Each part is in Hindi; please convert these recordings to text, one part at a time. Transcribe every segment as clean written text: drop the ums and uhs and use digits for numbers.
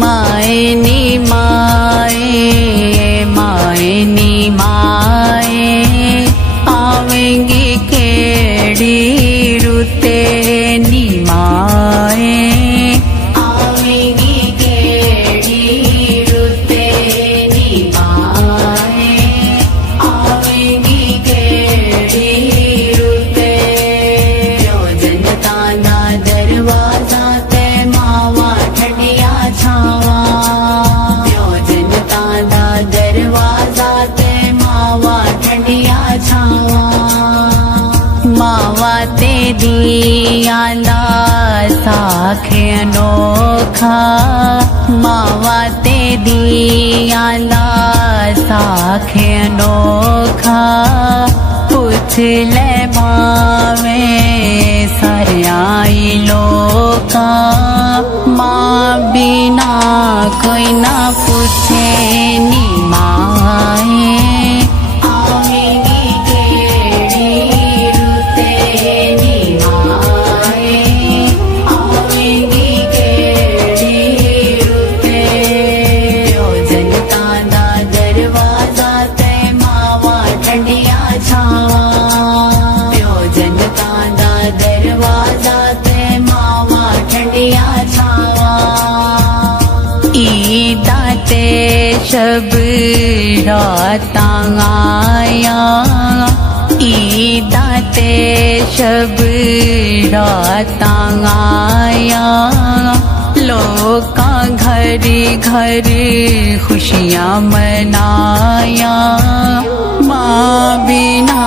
माए नी माए, माए नी माए, आवेंगी केड़ी रुते नी माए, आवेंगी केड़ी रुते नी माए, आवेंगी केड़ी रुते। जनता ना दरवाजा ते मावा ठंडिया छावा, जनता ना दरवाजा ते मावा ठंडिया छावा। मावा ते दियाला साखे अनोखा, मावा ते दियाला साखे अनोखा। पूछ ले मावे सरयाई लोका, माँ बिना कोई ना पूछे नी माए, आवेंगी केड़ी रुते नी माए, आवेंगी केड़ी रुते। जनता दा दरवाजा ते मावा ठंडिया छावा, जनता दा दरवाजा ते मावा ठंडिया छावा। ईदा ते शब रातां आया, ईदा ते शब रातां आया। लोका घर घर खुशियाँ मनाया, माँ बिना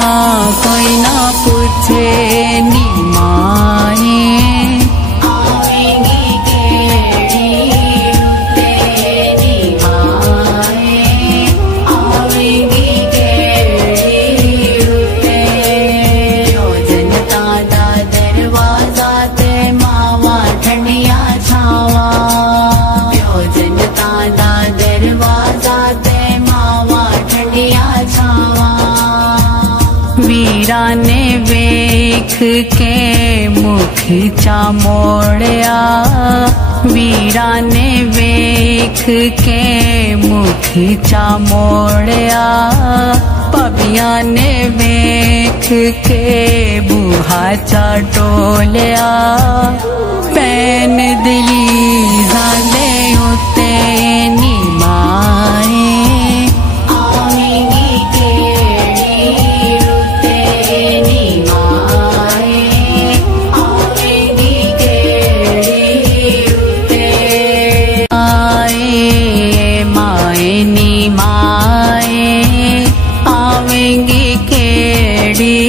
कोई ना पूछे नी माए, आवेंगी केड़ी रुते नी माए, आवेंगी केड़ी रुते। जनता दा दरवाजा ते मावा ठंडिया छावा, जनता दा दरवाजा ते मावा ठंडिया छावा। वीरा ने वेख के मुख चा मोड़या, वीरा ने वेख के मुख चा मोड़या। पबिया ने वेख के बूहा चा टोलिया, पैन दिली जाले उते नी माए, आवेंगी केड़ी रुते नी माए, आवेंगी केड़ी रुते। माए, माए नी माए, आवेंगी केड़ी